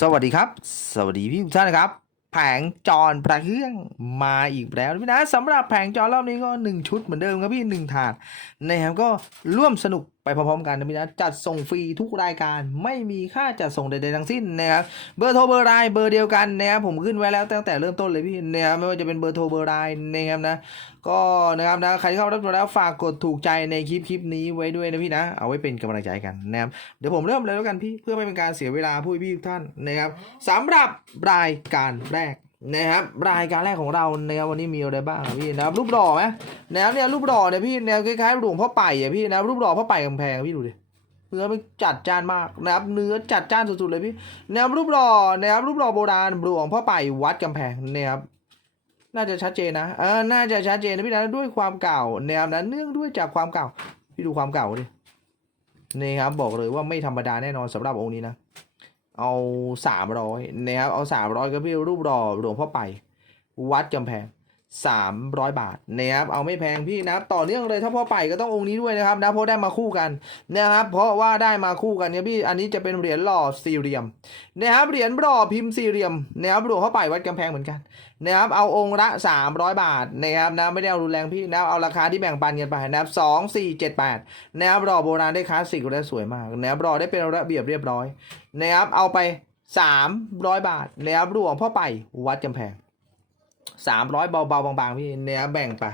สวัสดีครับ สวัสดีพี่ทุกท่านนะครับ แผงจรพระเครื่องมาอีกแล้วพี่นะสำหรับแผงจรรอบนี้ก็หนึ่งชุดเหมือนเดิมครับพี่หนึ่งถาดนะครับก็ร่วมสนุก พร้อมๆกันนะพี่นะจัดส่งฟรีทุกรายการไม่มีค่าจัดส่งใดๆทั้งสิ้นนะครับเบอร์โทรเบอร์ไลน์เบอร์เดียวกันนะครับผมขึ้นไว้แล้วตั้งแต่เริ่มต้นเลยพี่นะครับไม่ว่าจะเป็นเบอร์โทรเบอร์ไลน์นะครับนะก็นะครับนะใครที่เข้ารับชมแล้วฝากกดถูกใจในคลิปคลิปนี้ไว้ด้วยนะพี่นะเอาไว้เป็นกำลังใจกันนะครับเดี๋ยวผมเริ่มเลยแล้วกันพี่เพื่อไม่เป็นการเสียเวลาผู้พี่ทุกท่านนะครับสำหรับรายการแรก นะครับรายการแรกของเรานะครับวันนี้มีอะไรบ้างพี่นะครับรูปหล่อไหมนะครับเนี่ยรูปหล่อเนี่ยพี่แนวคล้ายๆหลวงพ่อไป่อะพี่นะครับรูปหล่อพ่อไป่กำแพงพี่ดูดิเนื้อมันจัดจ้านมากนะครับเนื้อจัดจ้านสุดๆเลยพี่แนวรูปหล่อนะครับรูปหล่อโบราณหลวงพ่อไป่วัดกำแพงนะครับน่าจะชัดเจนนะเออน่าจะชัดเจนนะพี่นะด้วยความเก่าแนวนั้นเนื่องด้วยจากความเก่า พี่ดูความเก่าดินี่ครับบอกเลยว่าไม่ธรรมดาแน่นอนสำหรับองค์นี้นะ เอาสามร้อยนะครับเอาสามร้อยก็พี่รูปรอหลวงพ่อไป วัดกำแพง สามร้อยบาทนะครับเอาไม่แพงพี่นะครับต่อเนื่องเลยถ้าพ่อไปก็ต้ององค์นี้ด้วยนะครับนะเพราะได้มาคู่กันนะครับเพราะว่าได้มาคู่กันเนี่ยพี่อันนี้จะเป็นเหรียญหล่อสี่เหลี่ยมนะครับเหรียญหล่อพิมพ์สี่เหลี่ยมนะครับหลวงพ่อไปวัดกำแพงเหมือนกันนะครับเอาองค์ละ 300 บาทนะครับนะไม่ได้เอารุนแรงพี่นะครับเอาราคาที่แบ่งปันกันไปนะครับสองสี่เจ็ดแปดนะครับรอโบราณได้คลาสสิกและสวยมากนะครับรอได้เป็นระเบียบเรียบร้อยนะครับเอาไป 300 บาทนะครับหลวงพ่อไปวัดกำแพง 300เบาๆบางๆพี่เนะครับแบ่งไป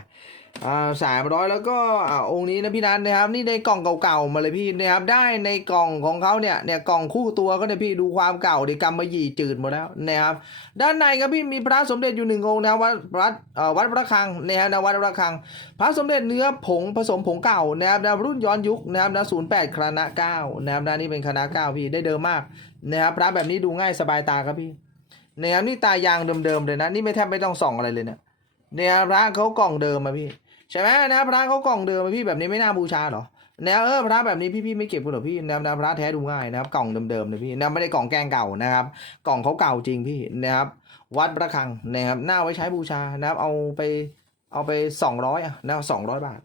อ่าสามร้อยแล้วก็อ่าองค์นี้นะพี่นันนะครับ นี่ในกล่องเก่าๆมาเลยพี่นะครับ ได้ในกล่องของเขาเนี่ยเนี่ยกล่องคู่ตัวก็เนี่ยพี่ดูความเก่าดิกำมะหยี่จืดหมดแล้วนะครับ ด้านในครับพี่มีพระสมเด็จอยู่หนึ่งองค์นะวัดวัดเอ่อวัดพระฆังนะครับนะวัดพระฆัง พระสมเด็จเนื้อผงผสมผงเก่านะครับนะรุ่นย้อนยุคนะครับนะศูนย์แปดคณะเก้านะครับนะนี่เป็นคณะเก้าพี่ได้เดิมมากนะครับพระแบบนี้ดูง่ายสบายตาครับพี่ เนะครับนี่ตายางเดิมๆเลยนะ นี่ไม่แทบไม่ต้องส่องอะไรเลยเนี่ยเนี่ยพระเขากล่องเดิมมาพี่ใช่ไหมนะพระเขากล่องเดิมมาพี่แบบนี้ไม่น่าบูชาเหรอแนวเออพระแบบนี้พี่ๆไม่เก็บกันหรอพี่แนวแนวพระแท้ดูง่ายนะครับกล่องเดิมๆเลยพี่แนวไม่ได้กล่องแกงเก่านะครับ กล่องเขาเก่าจริงพี่นะครับวัดประฆังนะครับหน้าไว้ใช้บูชานะครับเอาไปเอาไปสองร้อยอะนะสองร้อยบาท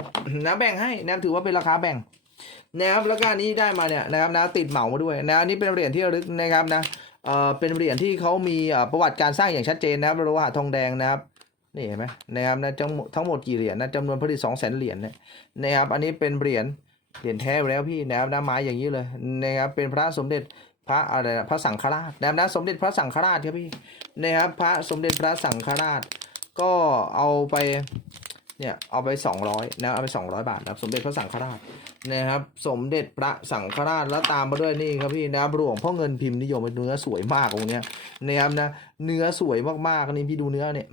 นะแบ่งให้นะถือว่าเป็นราคาแบ่งนะครับแล้วก็อันนี้ได้มาเนี่ยนะครับนะติดเหมามาด้วยนะอันนี้เป็นเหรียญที่ระลึกนะครับนะ เอ่อเป็นเหรียญที่เขามีอ่อประวัติการสร้างอย่างชัดเจนนะครับโลหะทองแดงนะครับนี่เห็นไหมนะครับนะทั้งทั้งหมดกี่เหรียญนะจำนวนผลิตสองแสนเหรียญเนี่ยนะครับอันนี้เป็นเหรียญเหรียญแท้แล้วพี่นะครับนะไม้อย่างนี้เลยนะครับเป็นพระสมเด็จพระอะไรนะพระสังฆราชนะครับนะสมเด็จพระสังฆราชครับพี่นะครับพระสมเด็จพระสังฆราช ก็เอาไปเนี่ยเอาไป200นะเอาไป200บาทนะครับสมเด็จพระสังฆราช นะครับ สมเด็จพระสังฆราชแล้วตามมาด้วยนี่ครับพี่นะครับหลวงพ่อเงินพิมพ์นิยมเนื้อสวยมากองเนี้ยนะครับนะเนื้อสวยมากๆนี่พี่ดูเนื้อเนี่ย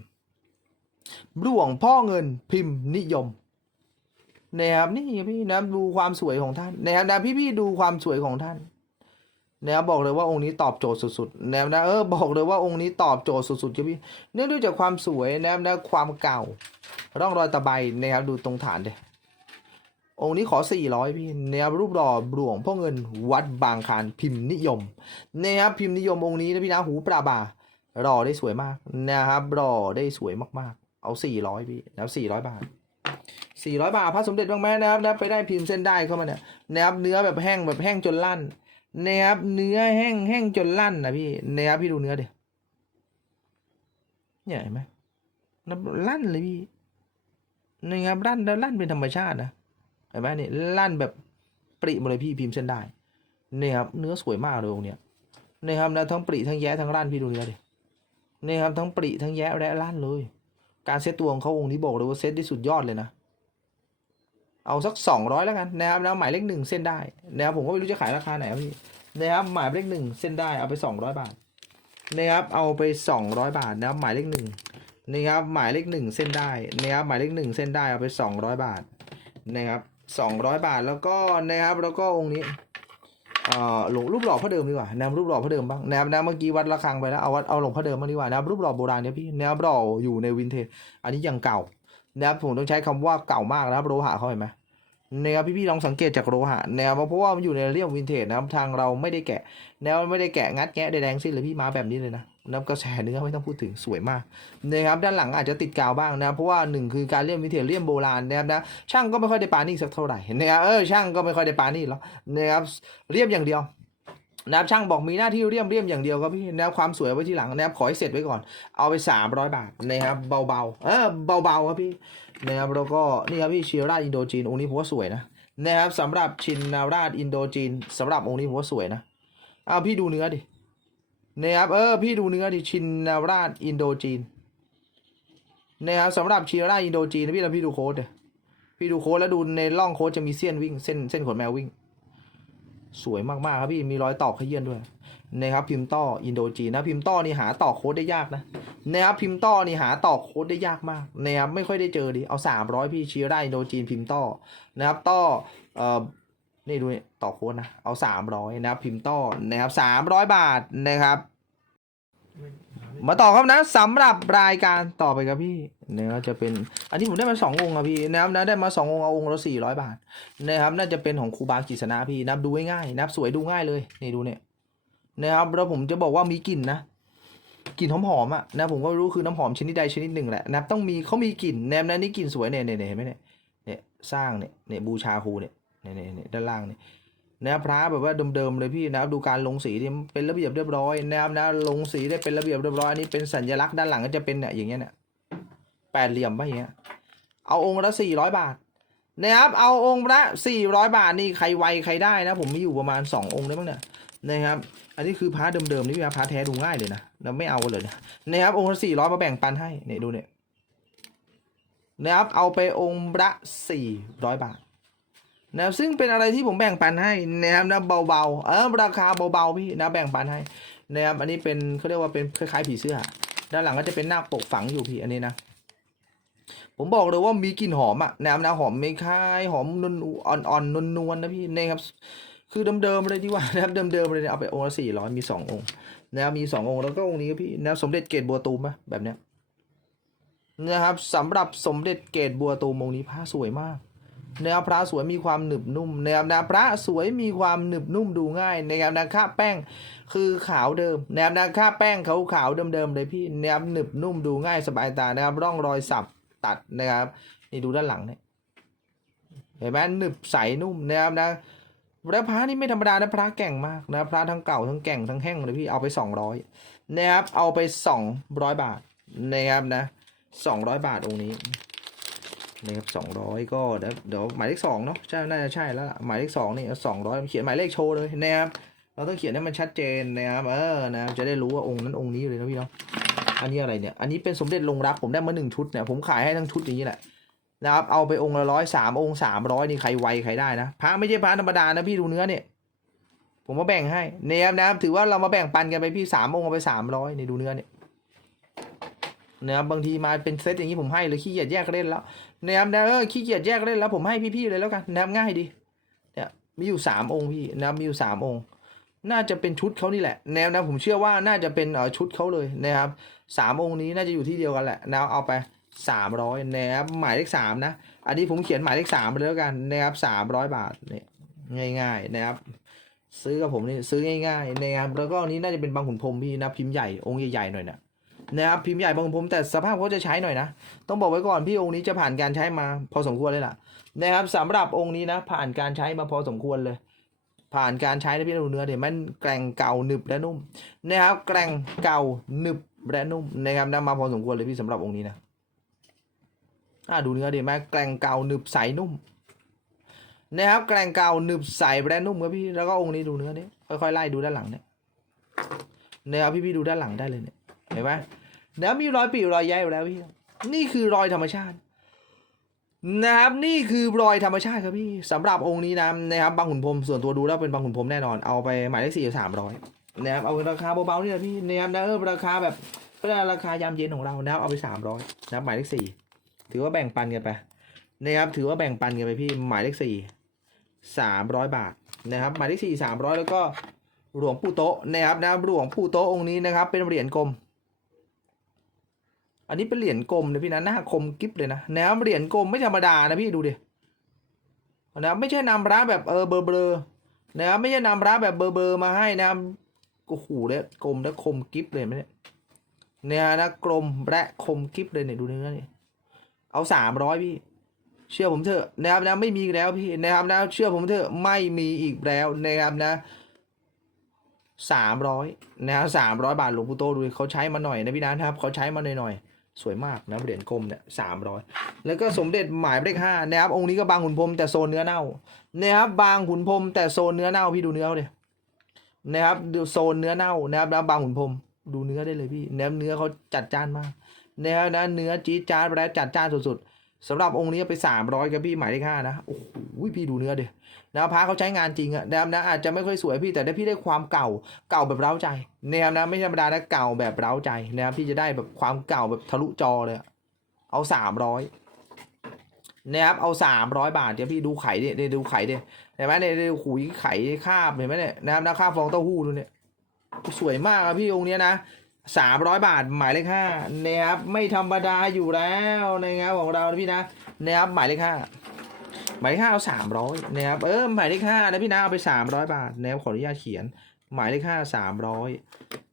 หลวงพ่อเงินพิมพ์นิยมนะครับนี่พี่นะดูความสวยของท่านนะครับนะพี่ๆดูความสวยของท่านนะครับบอกเลยว่าองค์นี้ตอบโจทย์สุดๆนะครับนะเออบอกเลยว่าองค์นี้ตอบโจทย์สุดๆครับพี่เนื่องด้วยจากความสวยนะครับนะความเก่า ร่องรอยตะไบนะครับดูตรงฐานเด องค์นี้ขอ 400 พี่นะครับรูปหล่อหลวงพ่อเงินวัดบางคานพิมพ์นิยมนะครับพิมพ์นิยมองค์นี้นะพี่นะหูปราบารอได้สวยมากนะครับรอได้สวยมากๆ เอา 400 พี่นะครับ400 บาท 400 บาทพระสมเด็จบางแม่นะครับนะไปได้พิมพ์เส้นได้เข้ามาเนี่ยนะครับเนื้อแบบแห้งแบบแห้งจนลั่นนะครับเนื้อแห้งแห้งจนลั่นนะพี่นะครับพี่ดูเนื้อดิเนี่ยเห็นไหมลั่นเลยพี่นะครับลั่นแล้วลั่นเป็นธรรมชาตินะ ห็นไหมนี่ลั่นแบบปริมาเลยพี่พิมพ์เส้นได้เนี่ยครับเนื้อสวยมากเลยองค์เนี้ยนะครับนะทั้งปริทั้งแย้ทั้งลั่นพี่ดูเนื้อดินี่ครับทั้งปริทั้งแย้และลั่นเลย การเซตตัวของเขาองค์นี้บอกเลยว่าเซตที่สุดยอดเลยนะเอาสักสองร้อยแล้วกันนะครับแล้วหมายเลขหนึ่งเส้นได้นะครับผมก็ไม่รู้จะขายราคาไหนครับพี่นะครับหมายเลขหนึ่งเส้นได้เอาไปสองร้อยบาทนะครับเอาไปสองร้อยบาทนะครับหมายเลขหนึ่งนะครับหมายเลขหนึ่งเส้นได้นะครับหมายเลขหนึ่งเส้นได้เอาไปสองร้อยบาทนะครับ สองร้อยบาทแล้วก็นะครับแล้วก็องค์นี้เอ่อหลวงรูปหล่อพระเดิมดีกว่าแนวรูปหล่อพระเดิมบ้างแนวแนวเมื่อกี้วัดระฆังไปแล้วเอาวัดเอาหลวงพระเดิมมางดีกว่าแนวรูปหล่อโบราณเนี่ยพี่แนวหล่ออยู่ในวินเทจอันนี้ยังเก่านะครับผมต้องใช้คำว่าเก่ามากนะครับโลหะเขาเห็นไหม นะครับพี่ๆลองสังเกตจากโลหะแนวเพราะว่ามันอยู่ในเรียมวินเทจนะครับทางเราไม่ได้แกะแนวไม่ได้แกะงัดแงะใดแดงสิ้นเลยพี่มาแบบนี้เลยนะน้ำกระแสเนื้อไม่ต้องพูดถึงสวยมากนะครับด้านหลังอาจจะติดกาวบ้างนะเพราะว่าหนึ่งคือการเลี่ยมวินเทจเลี่ยมโบราณนะครับนะช่างก็ไม่ค่อยได้ปานี่สักเท่าไหร่นะครับเออช่างก็ไม่ค่อยได้ปานี่หรอกนะครับเรียบอย่างเดียวนะครับช่างบอกมีหน้าที่เรียมเรียมอย่างเดียวครับพี่นะครับความสวยไว้ที่หลังนะครับขอให้เสร็จไว้ก่อนเอาไปสามร้อยบาทนะครับเบาๆเออเบาๆครับพี่ นะครับแล้วก็นี่ครับพี่ชิราชอินโดจีนองค์นี้ผมว่าสวยนะนะครับสำหรับชินนาราชอินโดจีนสำหรับองค์นี้ผมว่าสวยนะเอาพี่ดูเนื้อดินะครับเออพี่ดูเนื้อดิชินนาราชอินโดจีนนะครับสำหรับชินนาราชอินโดจีนนะพี่แล้วพี่ดูโค้ดดิพี่ดูโค้ดแล้วดูในร่องโค้ดจะมีเส้นวิ่งเส้นเส้นขนแมววิ่ง สวยมากๆครับพี่มีรอยตอกขยื่นด้วย นะครับพิมพ์ต้ออินโดจีนนะพิมพ์ต้อนี่หาต่อโค้ดได้ยากนะนะครับพิมพ์ต้อนี่หาต่อโค้ดได้ยากมากนะครับไม่ค่อยได้เจอดิเอาสามร้อยพี่ชีได้อินโดจีนพิมพ์ต้อนะครับต้อเอ่อนี่ดูนี่ต่อโค้ดนะเอาสามร้อยนะครับพิมพ์ต้อนะครับสามร้อยบาทนะครับมาต่อครับนะสำหรับรายการต่อไปครับพี่นะครับจะเป็นอันนี้ผมได้มาสององค์ครับพี่นะครับนะได้มาสององค์เอาองค์ละสี่ร้อยบาทนะครับน่าจะเป็นของครูบากิษณะพี่นับดูง่ายๆนับสวยดูง่ายเลยนี่ดูเนี่ย นะครับแล้วผมจะบอกว่ามีกลิ่นนะกลิ่นหอมๆอะนะผมก็รู้คือน้ำหอมชนิดใดชนิดหนึ่งแหละนะต้องมีเขามีกลิ่นแนมนะนี่กลิ่นสวยเนี่ยเนี่ยเนี่ยเห็นไหมเนี่ยเนี่ยสร้างเนี่ยเนี่ยบูชาครูเนี่ยเนี่ยเนี่ยเน่ด้านล่างเนี่ยนะครับพระแบบว่าเดิมๆเลยพี่นะครับดูการลงสีที่เป็นระเบียบเรียบร้อยนะครับนะลงสีได้เป็นระเบียบเรียบร้อยอันนี้เป็นสัญลักษณ์ด้านหลังก็จะเป็นเนี่ยอย่างเงี้ยเนี่ยแปดเหลี่ยมป่ะอย่างเงี้ยเอาองค์ละสี่ร้อยบาทนะครับเอาองค์ละสี่ร้อยบาทนี่ใครไวใครได้นะ ผมมีอยู่ประมาณสององค์ได้บ้างเนี่ย นะครับ อันนี้คือพระเดิมๆนี่พี่พระแท้ดูง่ายเลยนะเราไม่เอาเลยนะนะครับองค์ละสี่ร้อยมาแบ่งปันให้เนี่ยดูเนี่ยนะครับเอาไปองค์ละสี่ร้อยบาทนะครับซึ่งเป็นอะไรที่ผมแบ่งปันให้นะครับนะเบาๆเออราคาเบาๆพี่นะแบ่งปันให้นะครับอันนี้เป็นเขาเรียกว่าเป็นคล้ายๆผีเสื้อ ด้านหลังก็จะเป็นหน้าปกฝังอยู่พี่อันนี้นะผมบอกเลยว่ามีกลิ่นหอมอะนะครับนะหอมไม่คายหอมนวลอ่อนๆนวลๆนะพี่นะครับ คือเดิมๆเลยดีกว่านะครับเดิมๆเลยเนี่ยเอาไปองค์ละสี่ร้อยมีสององค์นะครับมีสององค์แล้วก็องค์นี้พี่นะครับสมเด็จเกตบัวตูมะแบบเนี้ยนะครับสำหรับสมเด็จเกตบัวตูมองค์นี้ผ้าสวยมากแนวพระสวยมีความหนึบนุ่มแนวนวพระสวยมีความหนึบนุ่มดูง่ายแนวนวค่าแป้งคือขาวเดิมแนวนวค่าแป้งขาวขาวเดิมๆเลยพี่แนวหนึบนุ่มดูง่ายสบายตานะครับร่องรอยสับตัดนะครับนี่ดูด้านหลังเนี่ยเห็นไหมหนึบใสนุ่มนะครับนะ แล้วพระนี่ไม่ธรรมดานะพระแก่งมากนะพระทั้งเก่าทั้งแก่งทั้งแห้งเลยพี่เอาไปสองร้อยนะครับเอาไปสองร้อยบาทนะครับนะสองร้อยบาทองค์นี้นะครับสองร้อยก็เดี๋ยวเดี๋ยวหมายเลขสองเนาะใช่น่าจะใช่แล้วหมายเลขสองนี่สองร้อยเขียนหมายเลขโชว์เลยนะครับเราต้องเขียนให้มันชัดเจนนะครับเออนะจะได้รู้ว่าองค์นั้นองค์นี้เลยนะพี่เนาะอันนี้อะไรเนี่ยอันนี้เป็นสมเด็จลงรักผมได้มาหนึ่งชุดเนี่ยผมขายให้ทั้งชุดอย่างนี้แหละ นะครับเอาไปองค์ละร้อยสามองค์สามร้อยนี่ใครไวใครได้นะพระไม่ใช่พระธรรมดานะพี่ดูเนื้อเนี่ย ผมมาแบ่งให้เนี่ยนะครับถือว่าเรามาแบ่งปันกันไปพี่สามองค์เอาไปสามร้อยนี่ดูเนื้อเนี่ยนะครับบางทีมาเป็นเซตอย่างนี้ผมให้เลยขี้เกียจแยกเล่นแล้วนะครับนะเออขี้เกียจแยกเล่นแล้วผมให้พี่ๆเลยแล้วกันนะครับง่ายดีเนี่ยมีอยู่สามองค์พี่นะครับมีอยู่สามองค์ น่าจะเป็นชุดเขานี่แหละแนวนะผมเชื่อว่าน่าจะเป็นเออชุดเขาเลยนะครับสามองค์นี้น่าจะอยู่ที่เดียวกันแหละนะเอาไป สามร้อยนะครับหมายเลขสามนะ อันนี้ผมเขียนหมายเลขสามไปแล้วกันนะครับสามร้อยบาทเนี่ยง่าย ๆ นะครับ ซื้อกับผมนี่ซื้อง่ายๆนะครับแล้วก็อันนี้น่าจะเป็นบางขุนพรมพี่นะพิมพ์ใหญ่องค์ใหญ่ๆหน่อยนะนะครับพิมพ์ใหญ่บางขุนพรมแต่สภาพเขาจะใช้หน่อยนะต้องบอกไว้ก่อนพี่องค์นี้จะผ่านการใช้มา พอสมควรเลยล่ะนะครับสำหรับองค์นี้นะผ่านการใช้มาพอสมควรเลย ผ่านการใช้นะพี่ดูเนื้อเดี๋ยวมันแกร่งเก่าหนึบและนุ่มนะครับแกร่งเก่าหนึบและนุ่มนะครับนะมาพอสมควรเลยพี่สำหรับองค์นี้นะ อ่าดูเนื้อดี๋ยวมันแกร่งเก่าหนึบใสนุ่มนะครับแกร่งเก่าหนึบใสและนุ่มครับพี่แล้วก็องค์นี้ดูเนื้อนี้ค่อยๆไล่ดูด้านหลังเนี่ยนะครับพี่พี่ๆดูด้านหลังได้เลยเนี่ยเห็นไหมแล้วมีรอยปีรอยแย้อยู่แล้วพี่นี่คือรอยธรรมชาตินะครับนี่คือรอยธรรมชาติครับพี่สำหรับองค์นี้นะนะครับบางขุนพรมส่วนตัวดูแล้วเป็นบางขุนพรมแน่นอนเอาไปหมายเลขสี่สามร้อยนะครับเอาราคาเบาๆนี่แหละพี่นะครับนะเออราคาแบบเป็นราคายามเย็นของเรานะครับเอาไปสามร้อยนะหมายเลขสี่ ถือว่าแบ่งปันกันไปนะครับถือว่าแบ่งปันกันไปพี่หมายเลขสี่สามร้อยบาทนะครับหมายเลขสี่สามร้อยแล้วก็หลวงปู่โตนะครับนะหลวงปู่โตองค์นี้นะครับ เป็นเหรียญกลม อันนี้เป็นเหรียญกลมนะพี่นะหน้าคมกิ๊บเลยนะนะครับเหรียญกลมไม่ธรรมดานะพี่ดูดินะไม่ใช่นำพระแบบเออเบอร์เบอร์นะครับไม่ใช่นำพระแบบเบอร์เบอร์มาให้นะครับโอ้โหเนี่ยกลมและคมกิ๊บเลยไหมเนี่ยเนี่ยนะกลมและคมกิ๊บเลยเนี่ยดูเนื้อนี่ เอาสามร้อยพี่ เชื่อผมเถอะนะครับนะไม่มีแล้วพี่นะครับนะเชื่อผมเถอะไม่มีอีกแล้วนะครับนะสามร้อยนะครับสามร้อยบาทหลวงปู่โตดูเขาใช้มาหน่อยนะพี่นะครับเขาใช้มาหน่อยๆสวยมากนะเหรียญกลมเนี่ยสามร้อยแล้วก็สมเด็จหมายเลขห้านะครับองค์นี้ก็บางขุนพรมแต่โซนเนื้อเน่านะครับบางขุนพรมแต่โซนเนื้อเน่าพี่ดูเนื้อเขาดินะครับดูโซนเนื้อเน่านะครับแล้วบางขุนพรมดูเนื้อได้เลยพี่เนื้อเนื้อเขาจัดจ้านมาก นะครับนะเนื้อจี๊ดจ๊าดและจัดจ้านสุดๆสำหรับองค์นี้ไปสามร้อยกับพี่หมายเลขห้านะโอ้โหพี่ดูเนื้อเดินะพระเขาใช้งานจริงอะนะครับนะอาจจะไม่ค่อยสวยพี่แต่ได้พี่ได้ความเก่าเก่าแบบเร้าใจนะครับนะไม่ธรรมดานะเก่าแบบเร้าใจนะครับพี่จะได้แบบความเก่าแบบทะลุจอเลยเอาสามร้อยนะครับเอาสามร้อยบาทเดี๋ยวพี่ดูไข่เดี๋ยวดูไข่ดิเห็นไหมเนี่ยดูขุยไข่คาบเห็นไหมเนี่ยนะครับนะคาบฟองเต้าหู้ดูเนี่ยสวยมากอะพี่องค์เนี้ยนะ สามร้อยบาทหมายเลขห้านะครับไม่ธรรมดาอยู่แล้วนะครับของเรานะพี่นะนะครับหมายเลขห้าหมายเลขห้าเอาสามร้อยนะครับเออหมายเลขห้านะพี่นะเอาไปสามร้อยบาทนะครับขออนุญาตเขียน หมายเลขห้าสามร้อย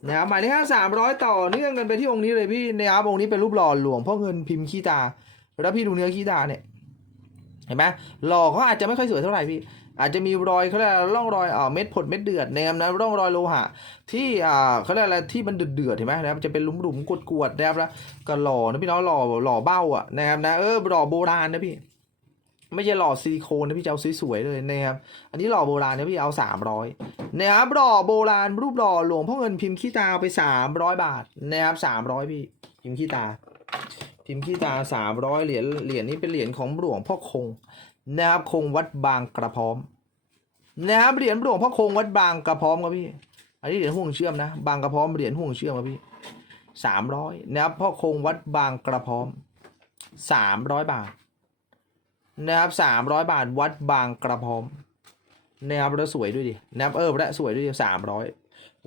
นะครับหมายเลขห้าสามร้อยต่อเนื่องกันไปที่องค์นี้เลยพี่นะครับองค์นี้เป็นรูปหล่อหลวงพ่อเงินพิมพ์ขี้ตา แล้วพี่ดูเนื้อขี้ตาเนี่ยเห็นไหมหล่อเขาอาจจะไม่ค่อยสวยเท่าไหร่พี่ อาจจะมีรอยเขาเรียกร่องรอยอ่าเม็ดผดเม็ดเดือดนะครับนะร่องรอยโลหะ ที่อ่าเขาเรียกอะไรที่มันเดือดเดือดเห็นไหมนะครับจะเป็นหลุมหลุมกวดกวดนะครับแล้วก็หล่อนะพี่น้องหล่อหล่อเบ้าอะนะครับนะเออหล่อโบราณนะพี่ ไม่ใช่หล่อซิลิโคนนะพี่จะเอาสวยๆเลยนะครับอันนี้หล่อโบราณนะพี่เอาสามร้อยนะครับหล่อโบราณรูปหล่อหลวงพ่อเงินพิมพ์ขี้ตาเอาไปสามร้อยบาทนะครับสามร้อยพี่พิมพ์ขี้ตาพิมพ์ขี้ตาสามร้อยเหรียญเหรียญนี้เป็นเหรียญของหลวงพ่อคง นะครับคงวัดบางกระพร้อมนะครับเหรียญหลวงพ่อคงวัดบางกระพร้อมครับพี่ อันนี้เหรียญห่วงเชื่อมนะ บางกระพร้อมเหรียญห่วงเชื่อมครับพี่สามร้อยนะครับพ่อคงวัดบางกระพร้อมสามร้อยบาทนะครับสามร้อยบาทวัดบางกระพร้อมนะครับแล้วสวยด้วยดินะครับเออและสวยด้วยสามร้อย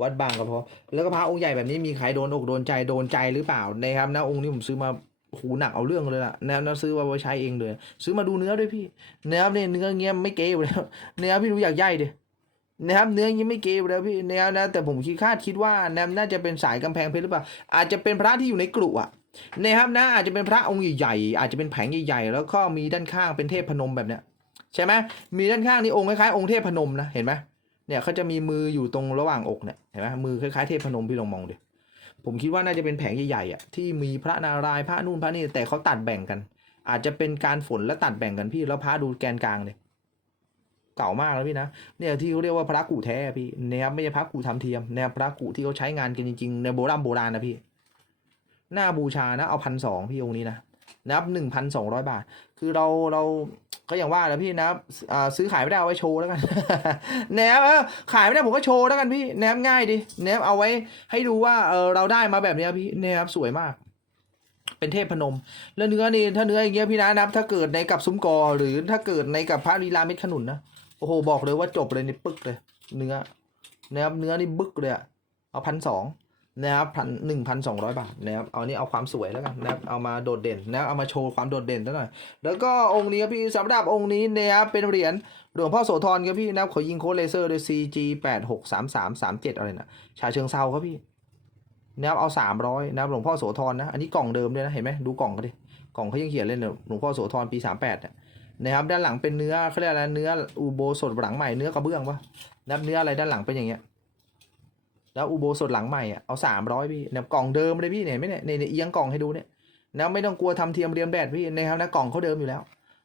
วัดบางกระพร้อมแล้วก็พระองค์ใหญ่แบบนี้มีใครโดนอกโดนใจโดนใจหรือเปล่านะครับนะองค์นี้ผมซื้อมา หูหนักเอาเรื่องเลยล่ะนะครับนซื้อมาไว้ใช้เองเลย ซื้อมาดูเนื้อด้วยพี่นะครับเนี่ยเนื้อเงี้ยไม่เก๋อยู่แล้วนะครับพี่ดูอยากใหญ่ดินะครับเนื้อยังไม่เก๋แล้วพี่นะครับนะแต่ผมคิดคาดคิดว่านะครับน่าจะเป็นสายกำแพงเพชรหรือเปล่า อาจจะเป็นพระที่อยู่ในกลุ่อะนะครับนะอาจจะเป็นพระองค์ใหญ่ๆอาจจะเป็นแผงใหญ่ๆแล้วก็มีด้านข้างเป็นเทพพนมแบบเนี้ยใช่ไหมมีด้านข้างนี่องค์คล้ายๆองค์เทพพนมนะเห็นไหมเนี่ยเขาจะมีมืออยู่ตรงระหว่างอกเนี่ยเห็นไหมมือคล้ายๆเทพพนมพี่ลองมองดิ ผมคิดว่าน่าจะเป็นแผงใหญ่ๆอะที่มีพระนารายณ์พระนู่นพระนี่แต่เขาตัดแบ่งกัน อาจจะเป็นการฝนและตัดแบ่งกันพี่แล้วพระดูแกนกลางเลยเก่ามากแล้วพี่นะเนี่ยที่เขาเรียกว่าพระกูแท้พี่นะครับไม่ใช่พระกูทำเทียมนะครับพระกูที่เขาใช้งานกันจริงๆในโบราณโบราณนะพี่หน้าบูชานะเอาพันสองพี่องค์นี้นะ นะครับหนึ่งพันสองร้อยบาท คือเราเราก็อย่างว่าแหละพี่นับซื้อขายไม่ได้เอาไว้โชว์แล้วกันแนบขายไม่ได้ผมก็โชว์แล้วกันพี่แนบง่ายดิแนบเอาไว้ให้ดูว่าเออเราได้มาแบบนี้พี่แนบสวยมาก เป็นเทพพนม แล้วเนื้อนี่ถ้าเนื้ออย่างเงี้ยพี่นะนับ ถ้าเกิดในกับซุ้มกอ หรือถ้าเกิดในกับพระลีลาเม็ดขนุนนะโอ้โหบอกเลยว่าจบเลยนี่ปึ๊กเลย เนื้อนะครับเนื้อนี่บึกเลยอะเอาพันสอง นะครับพันหนึ่งพันสองร้อยบาทนะครับเอานี่เอาความสวยแล้วกันนะครับเอามาโดดเด่นนะครับเอามาโชว์ความโดดเด่นซะหน่อยแล้วก็องค์นี้ครับพี่สำหรับองค์นี้นะครับเป็นเหรียญหลวงพ่อโสธรครับพี่นะครับขอยิงโค้ดเลเซอร์ด้วย CG แปดหกสามสามสามเจ็ดอะไรนะชาเชิงเซาครับพี่นะครับเอาสามร้อยนะครับหลวงพ่อโสธรนะอันนี้กล่องเดิมด้วยนะเห็นไหมดูกล่องเขาดิกล่องเขายังเขียนเลยเนี่ยหลวงพ่อโสธรปีสามแปดนะครับด้านหลังเป็นเนื้อเขาเรียกอะไรเนื้ออุโบสถหลังใหม่เนื้อกระเบื้องปะนะครับเนื้ออะไรด้านหลังเป็นอย่างเงี้ย แล้วอุโบสถหลังใหม่อะเอาสามร้อยพี่เนี่ยกล่องเดิมเลยพี่เนี่ยเห็นไหมเนี่ยในเอียงกล่องให้ดูเนี่ยนะไม่ต้องกลัวทำเทียมเรียนแบบพี่นะครับนะกล่องเขาเดิมอยู่แล้ว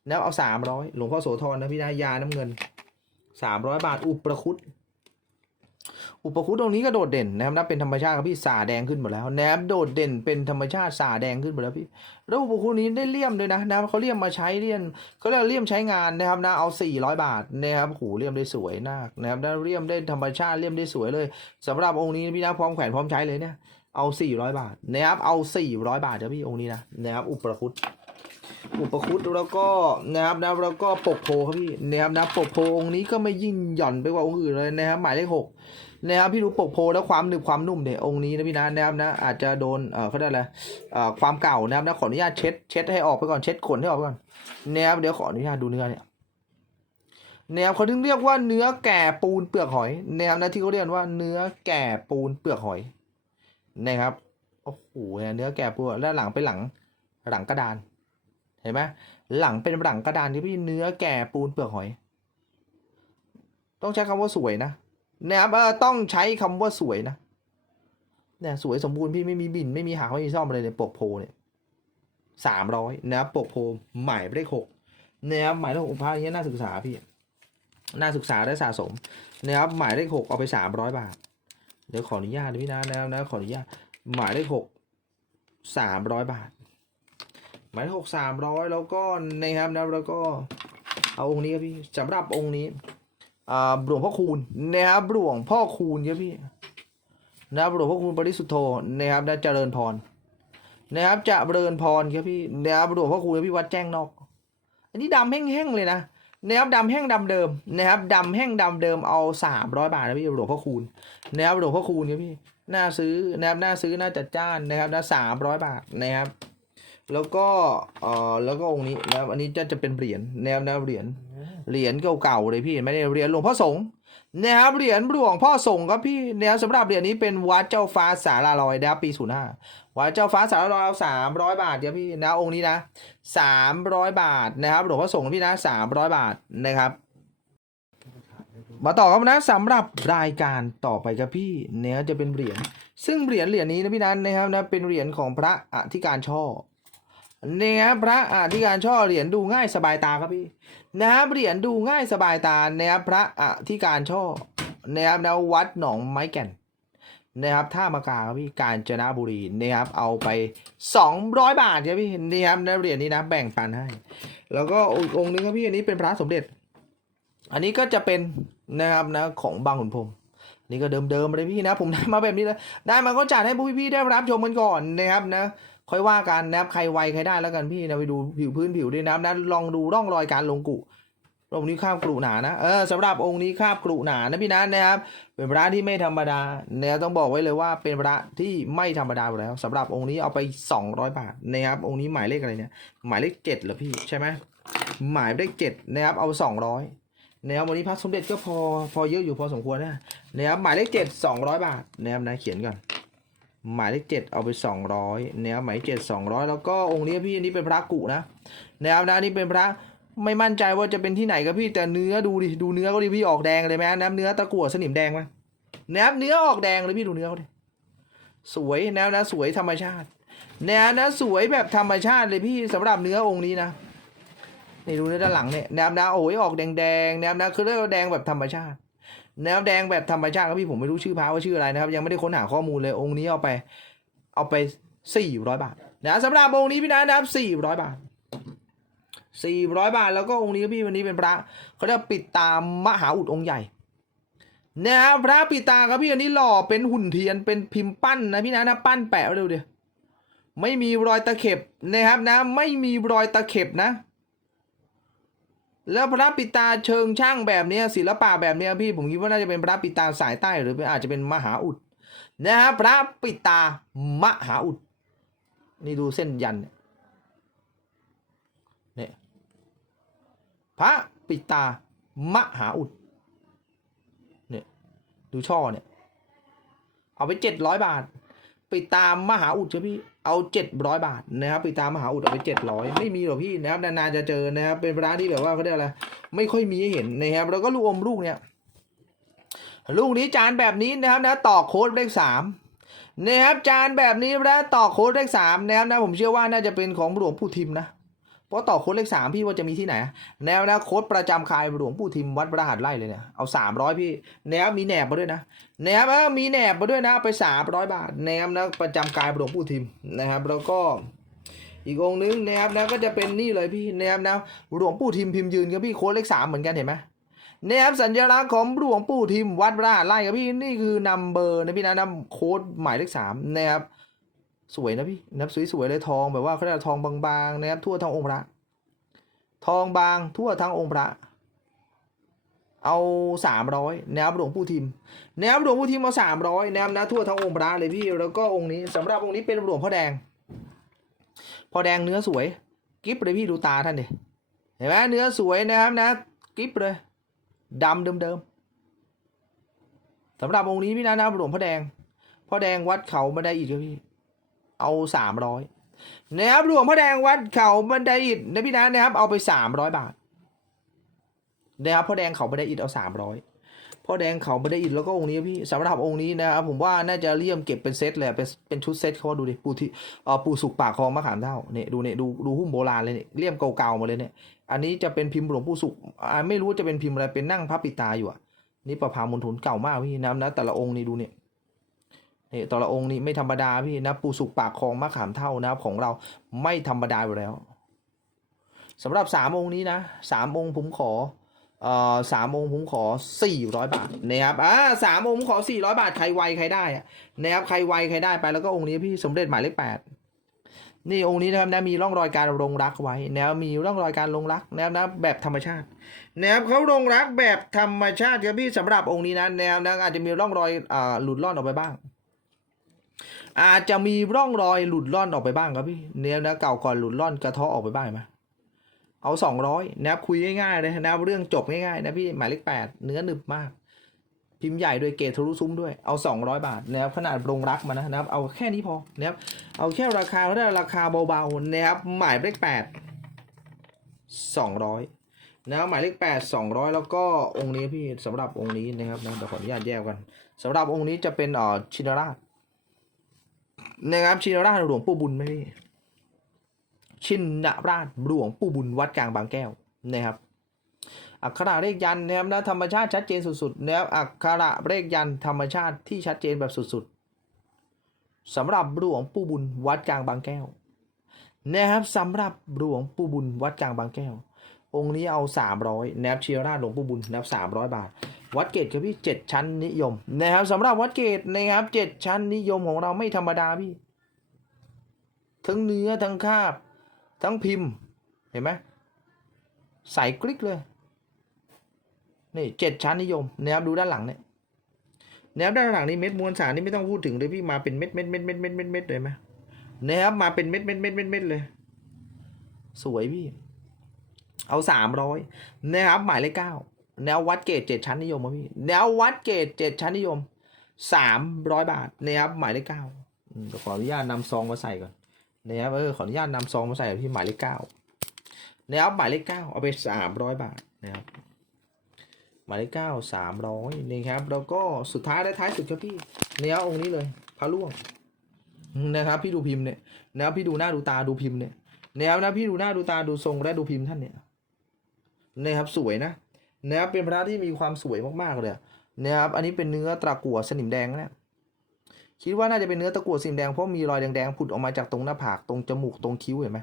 แล้วเอาสามร้อยหลวงพ่อโสธรนะพี่นะยาน้ำเงินสามร้อยบาทอุปประคุต อุปคุตตรงนี้ก็โดดเด่นนะครับนะเป็นธรรมชาติครับพี่สาแดงขึ้นหมดแล้วแนบโดดเด่นเป็นธรรมชาติสาแดงขึ้นหมดแล้วพี่ แล้วอุปคุตนี้ได้เลี่ยมด้วยนะนะครับเขาเลี่ยมมาใช้เลี่ยมเขาเรียกเลี่ยมใช้งานนะครับนะเอาสี่ร้อยบาทนะครับโหเลี่ยมได้สวยมากนะครับได้เลี่ยมได้ธรรมชาติเลี่ยมได้สวยเลยสำหรับองค์นี้พี่นะพร้อมแขวนพร้อมใช้เลยเนี่ยเอาสี่ร้อยบาทนะครับเอาสี่ร้อยบาทเดี๋ยวพี่องค์นี้นะนะครับอุปคุตอุปคุตแล้วก็นะครับนะแล้วก็ปกโพครับพี่นะครับนะปกโพองค์นี้ก็ไม่ยิ่งหย่อนไปกว่าองค์อื่นเลยนะครับหมายเลขหก นะครับพี่ดูปกโพแล้วความหนึบความนุ่มเนี่ยองค์นี้นะพี่นะนะครับนะอาจจะโดนเออเขาเรียกอะไรเอ่อความเก่านะครับนะขออนุญาตเช็ดเช็ดให้ออกไปก่อนเช็ดขนให้ออกไปก่อนนะครับเดี๋ยวขออนุญาตดูเนื้อเนี่ยแนวเขาถึงเรียกว่าเนื้อแก่ปูนเปลือกหอยแนวนะที่เขาเรียกว่าเนื้อแก่ปูนเปลือกหอยนะครับโอ้โหเนื้อแก่ปูนแล้วหลังเป็นหลังหลังกระดาน เห็นไหมหลังเป็นหลังกระดานที่พี่เนื้อแก่ปูนเปลือกหอย ต้องใช้คำว่าสวยนะ นะครับเออต้องใช้คำว่าสวยนะเนี่ยสวยสมบูรณ์พี่ไม่มีบิน ไม่มีหักไม่มีซ่อมอะไรเลยปกโพเนี่ยสามร้อยนะครับปกโพหมายเลขหกนะครับหมายเลขหกพระอย่างเงี้ยน่าศึกษาพี่ น่าศึกษาได้สะสมนะครับหมายเลขหกเอาไปสามร้อยบาท เดี๋ยวขออนุญาตพี่นะนะครับนะขออนุญาตหมายเลขหกสามร้อยบาท หมายเลขหกสามร้อยแล้วก็นะครับนะแล้วก็เอาองค์นี้ครับพี่สำหรับองค์นี้ อ่าหลวงพ่อคูณนะครับหลวงพ่อคูณครับพี่นะครับหลวงพ่อคูณปริสุทธโธนะครับนะเจริญพรนะครับจะเจริญพรครับพี่นะครับหลวงพ่อคูณพี่วัดแจ้งนอก อันนี้ดำแห้งๆเลยนะนะครับดำแห้งดำเดิมนะครับดำแห้งดำเดิมเอาสามร้อยบาทนะพี่หลวงพ่อคูณนะครับหลวงพ่อคูณครับพี่น่าซื้อนะครับน่าซื้อน่าจัดจ้านนะครับนะสามร้อยบาทนะครับ แล้วก็เอ่อแล้วก็องค์นี้นะครับอันนี้จะจะเป็นเหรียญนะครับนะเหรียญเหรียญเก่าๆเลยพี่ไม่ได้เหรียญหลวงพ่อสงฆ์นะครับเหรียญหลวงพ่อสงฆ์ครับพี่นะครับสำหรับเหรียญนี้เป็นวัดเจ้าฟ้าสาราลอยนะครับปีศูนย์ห้าวัดเจ้าฟ้าสาราลอยเอาสามร้อยบาทครับพี่นะองค์นี้นะสามร้อยบาทนะครับหลวงพ่อสงฆ์พี่นะสามร้อยบาทนะครับมาต่อครับนะสำหรับรายการต่อไปครับพี่เนี่ยจะเป็นเหรียญซึ่งเหรียญเหรียญนี้นะพี่นันนะครับนะเป็นเหรียญของพระอธิการช่อเนี่ยครับพระอธิการช่อเหรียญดูง่ายสบายตาครับพี่นะครับเหรียญดูง่ายสบายตานะครับพระอธิการช่อนะครับนะวัดหนองไม้แก่นนะครับท่ามะกาครับพี่กาญจนบุรีนะครับเอาไป 200 บาทครับพี่นี่ครับนะเหรียญนี้นะแบ่งปันให้ แล้วก็องค์นึงครับพี่อันนี้เป็นพระสมเด็จ อันนี้ก็จะเป็นนะครับนะของบางขุนพรมนี่ก็เดิมๆเลยพี่นะผมได้มาแบบนี้แล้วได้มาก็จัดให้พี่ๆได้รับชมกันก่อนนะครับนะ ค่อยว่ากันนะครับใครไวใครได้แล้วกันพี่นะไปดูผิวพื้นผิวด้วยนะครับนะลองดูร่องรอยการลงกุองค์นี้คาบกรุหนานะเออสำหรับองค์นี้คาบกรุหนานะพี่นะนะครับ เป็นพระที่ไม่ธรรมดานะครับต้องบอกไว้เลยว่าเป็นพระที่ไม่ธรรมดาอยู่แล้วสำหรับองค์นี้เอาไป 200 บาทนะครับองค์นี้หมายเลขอะไรเนี่ยหมายเลขเจ็ดเหรอพี่ใช่ไหมหมายเลขเจ็ดนะครับเอา 200นะครับวันนี้พระสมเด็จก็พอพอเยอะอยู่พอสมควรนะนะครับหมายเลขเจ็ดสองร้อยบาทนะครับนะเขียนก่อน หมายเลขเจ็ดเอาไปสองร้อยนะครับหมายเจ็ดสองร้อยแล้วก็องค์นี้พี่อันนี้เป็นพระกุนะนะครับนะนี่เป็นพระไม่มั่นใจว่าจะเป็นที่ไหนครับพี่แต่เนื้อดูดิดูเนื้อก็ดิพี่ออกแดงเลยไหมน้ำเนื้อตะกั่วสนิมแดงไหมนะครับเนื้อออกแดงเลยพี่ดูเนื้อเขาดิสวยแนวนะสวยธรรมชาติแนวนะสวยแบบธรรมชาติเลยพี่สำหรับเนื้อองค์นี้นะนี่ดูเนื้อด้านหลังเนี่ยแนวนะโอ้ยออกแดงๆแนวนะคือเรียกว่าแดงแบบธรรมชาติ แนวแดงแบบธรรมชาติครับพี่ผมไม่รู้ชื่อพระว่าชื่ออะไรนะครับ ยังไม่ได้ค้นหาข้อมูลเลยองค์นี้เอาไป เอาไปสี่ร้อยบาทนะสำหรับองค์นี้พี่นะนะครับสี่ร้อยบาทสี่ร้อยบาท แล้วก็องค์นี้พี่วันนี้เป็นพระเขาเรียกปิดตามมหาอุดองค์ใหญ่นะครับพระปิดตาครับพี่อันนี้หล่อเป็นหุ่นเทียนเป็นพิมพ์ปั้นนะพี่นะนะปั้นแปะไว้เร็วเดียวไม่มีรอยตะเข็บนะครับนะ ไม่มีรอยตะเข็บนะ แล้วพระปิตาเชิงช่างแบบนี้ศิลปะแบบนี้พี่ผมคิดว่าน่าจะเป็นพระปิตาสายใต้ หรืออาจจะเป็นมหาอุดนะครับพระปิตามหาอุด นี่ดูเส้นยันเนี่ยพระปิตามหาอุดเนี่ยดูช่อเนี่ย เอาไปเจ็ดร้อยบาท ไปตามมหาอุดใช่พี่เอาเจ็ดร้อยบาทนะครับไปตามมหาอุดเอาไปเจ็ดร้อยไม่มีหรอกพี่นะครับนานๆจะเจอนะครับเป็นร้านที่แบบว่าเขาเรียกอะไรไม่ค่อยมีให้เห็นนะครับแล้วก็ลูกอมลูกเนี่ยลูกนี้จานแบบนี้นะครับนะต่อโค้ดเลขสามนะครับจานแบบนี้แล้วต่อโค้ดเลขสามนะครับนะผมเชื่อว่าน่าจะเป็นของหลวงปู่ทิมนะ พราะต่อโค้ดเลขสามพี่ว่าจะมีที่ไหน แนวนะโค้ดประจำคายหลวงปู่ทิมวัดพระหัตไร่เลยเนี่ยเอาสามร้อยพี่ แนวมีแหนบมาด้วยนะนะครับเออมีแหนบมาด้วยนะไปสามร้อยบาท แนะครับนะประจำกายหลวงปู่ทิมนะครับ แล้วก็อีกองค์นึงนะครับนะก็จะเป็นนี่เลยพี่นะครับนะหลวงปู่ทิมพิมพ์ยืนครับพี่โค้ดเลขสามเหมือนกันเห็นไหมนะครับสัญลักษณ์ของหลวงปู่ทิมวัดพระไร่ครับพี่นี่คือนัมเบอร์นะพี่นะนำโค้ดหมายเลขสามนะครับ สวยนะพี่นะครับสวยๆเลยทองแบบว่าเขาเรียกทองบางๆนะครับทั่วทั้งองค์พระ ทองบางทั่วทั้งองค์พระ เอาสามร้อยแนวหลวงปู่ทิมแนวหลวงปู่ทิมเอาสามร้อยแนวนะทั่วทั้งองค์พระเลยพี่แล้วก็องค์นี้สำหรับองค์นี้เป็นหลวงพ่อแดงพ่อแดงเนื้อสวยกิฟเลยพี่ดูตาท่านดิเห็นไหมเนื้อสวยนะครับนะกิฟเลยดำเดิมๆสำหรับองค์นี้พี่นะนะหลวงพ่อแดงพ่อแดงวัดเขาบันได้อิฐครับพี่ เอาสามร้อยนะครับหลวงพ่อแดงวัดเขาบันไดอิฐนะพี่นะนะครับเอาไปสามร้อยบาทนะครับพ่อแดงเขาไม่ไดอิดเอาสามร้อยพ่อแดงเขาไม่ไดอินแล้วก็องค์นี้พี่สำหรับองค์นี้นะครับผมว่าน่าจะเลี่ยมเก็บเป็นเซตเลยเป็นเป็นชุดเซตเขาดูดิปูที่เอ่อปูสุกปากคลองมะขามเท่าเนี่ยดูเนี่ยดูดูหุ้มโบราณเลยเนี่ยเลี่ยมเก่าๆมาเลยเนี่ยอันนี้จะเป็นพิมพ์หลวงปู่สุกไม่รู้ว่าจะเป็นพิมพ์อะไรเป็นนั่งพระปิตาอยู่อะนี่ประพามณฑลเก่ามากพี่นะนะแต่ละองค์นี่ดูเนี่ย นี่แต่ละองค์นี่ไม่ธรรมดาพี่นะปูสุกปากคลองมะขามเท่านะครับของเราไม่ธรรมดาอยู่แล้วสำหรับสามองค์นี้นะสามองค์ผมขอเอ่อสามองค์ผมขอสี่ร้อยบาทนะครับอ่าสามองค์ผมขอสี่ร้อยบาทใครไวใครได้อะนะครับใครไวใครได้ไปแล้วก็องค์นี้พี่สมเด็จหมายเลขแปดนี่องค์นี้นะครับนะมีร่องรอยการลงรักไว้นะครับมีร่องรอยการลงรักนะครับนะแบบธรรมชาตินะครับเขาลงรักแบบธรรมชาติครับพี่สำหรับองค์นี้นะแนวนะอาจจะมีร่องรอยอ่าหลุดล่อนออกไปบ้าง อาจจะมีร่องรอยหลุดล่อนออกไปบ้างครับพี่แนวนะเก่าก่อนหลุดล่อนกระเทาะออกไปบ้างไหมเอาสองร้อยนะครับคุยง่ายๆเลยนะครับเรื่องจบง่ายๆนะพี่หมายเลขแปดเนื้อหนึบมาก พิมพ์ใหญ่ด้วยเกรดทะลุซุ้มด้วยเอาสองร้อยบาทนะครับขนาดโรงรักมานะนะครับ เอาแค่นี้พอนะครับเอาแค่ราคาได้ราคาเบาๆนะครับหมายเลขแปดสองร้อยนะหมายเลขแปดสองร้อยแล้วก็องค์นี้พี่สำหรับองค์นี้นะครับนะเดี๋ยวขออนุญาตแยกกันสำหรับองค์นี้จะเป็นอ่อชินราช นะครับ ชินราชหลวงปู่บุญไหมพี่ชินราชหลวงปู่บุญวัดกลางบางแก้วนะครับอักขระเลขยันนะครับนะธรรมชาติชัดเจนสุดๆนะครับอักขระเลขยันธรรมชาติที่ชัดเจนแบบสุดๆสำหรับหลวงปู่บุญวัดกลางบางแก้วนะครับสำหรับหลวงปู่บุญวัดกลางบางแก้ว องค์นี้เอา 300นะครับเชียราชหลวงปู่บุญนะครับ300 บาท วัดเกตครับพี่7ชั้นนิยมนะครับสำหรับวัดเกตนะครับ7ชั้นนิยมของเราไม่ธรรมดาพี่ ทั้งเนื้อทั้งคาบ ทั้งพิมพ์เห็นไหมใสกริกเลยนี่เจ็ดชั้นนิยมนะครับดูด้านหลังเนี่ยนะครับด้านหลังนี่เม็ดมวลสารนี่ไม่ต้องพูดถึงเลยพี่มาเป็นเม็ดเม็ดเม็ดเม็ดเม็ดเม็ดเม็ดเลยไหมนะครับมาเป็นเม็ดเม็ดเม็ดเม็ดเม็ดเลย สวยพี่ เอาสามร้อยนะครับหมายเลขเก้า แนววัดเกรดเจ็ดชั้นนิยมครับพี่แนววัดเกรดเจ็ดชั้นนิยมสามร้อยบาทนะครับหมายเลขเก้าขออนุญาตนำซองมาใส่ก่อนนะครับเออขออนุญาตนำซองมาใส่ที่หมายเลขเก้านะครับหมายเลขเก้าเอาไปสามร้อยบาทนะครับหมายเลขเก้าสามร้อยนี่ครับแล้วก็สุดท้ายและท้ายสุดครับพี่เนี่ยองค์นี้เลยพระล่วงนะครับพี่ดูพิมพ์เนี่ยนะครับพี่ดูหน้าดูตาดูพิมพ์เนี่ยนะครับนะพี่ดูหน้าดูตาดูทรงและดูพิมพ์ท่านเนี่ยนะครับสวยนะ นะครับเป็นพระที่มีความสวยมากๆเลยนะครับอันนี้เป็นเนื้อตะกั่วสนิมแดงนะคิดว่าน่าจะเป็นเนื้อตะกั่วสีแดงเพราะมีรอยแดงๆผุดออกมาจากตรงหน้าผากตรงจมูกตรงคิ้วเห็นไหม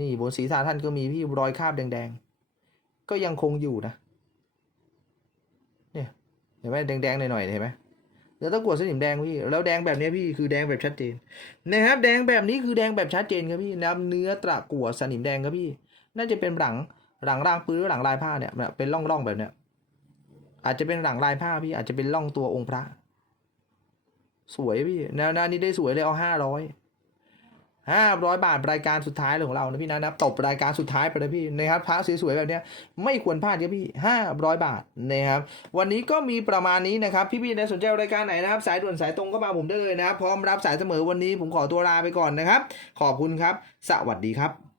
นี่บนศีรษะท่านก็มีพี่รอยคราบแดงๆ ก็ยังคงอยู่นะเนี่ยเห็นไหมแดงๆหน่อยๆเห็นไหมเนื้อตะกั่วสนิมแดงพี่แล้วแดงแบบนี้พี่คือแดงแบบชัดเจนนะครับแดงแบบนี้คือแดงแบบชัดเจนครับพี่นะครับเนื้อตะกั่วสนิมแดงครับพี่ น่าจะเป็นหลัง หลังรางปื้อหลังลายผ้าเนี่ยเป็นร่องๆแบบเนี้ย อาจจะเป็นหลังลายผ้าพี่อาจจะเป็นร่องตัวองค์พระ สวยพี่แนวหน้านี้ได้สวยเลยเอาห้าร้อยห้าร้อยบาทรายการสุดท้ายของเรานะพี่นะนะตบรายการสุดท้ายไปเลยพี่นะครับพระสวยๆแบบเนี้ยไม่ควรพลาดครับพี่ห้าร้อยบาทนะครับวันนี้ก็มีประมาณนี้นะครับพี่ๆในสนใจรายการไหนนะครับ สายด่วนสายตรงก็มาผมได้เลยนะครับพร้อมรับสายเสมอวันนี้ผมขอตัวลาไปก่อนนะครับ ขอบคุณครับ สวัสดีครับ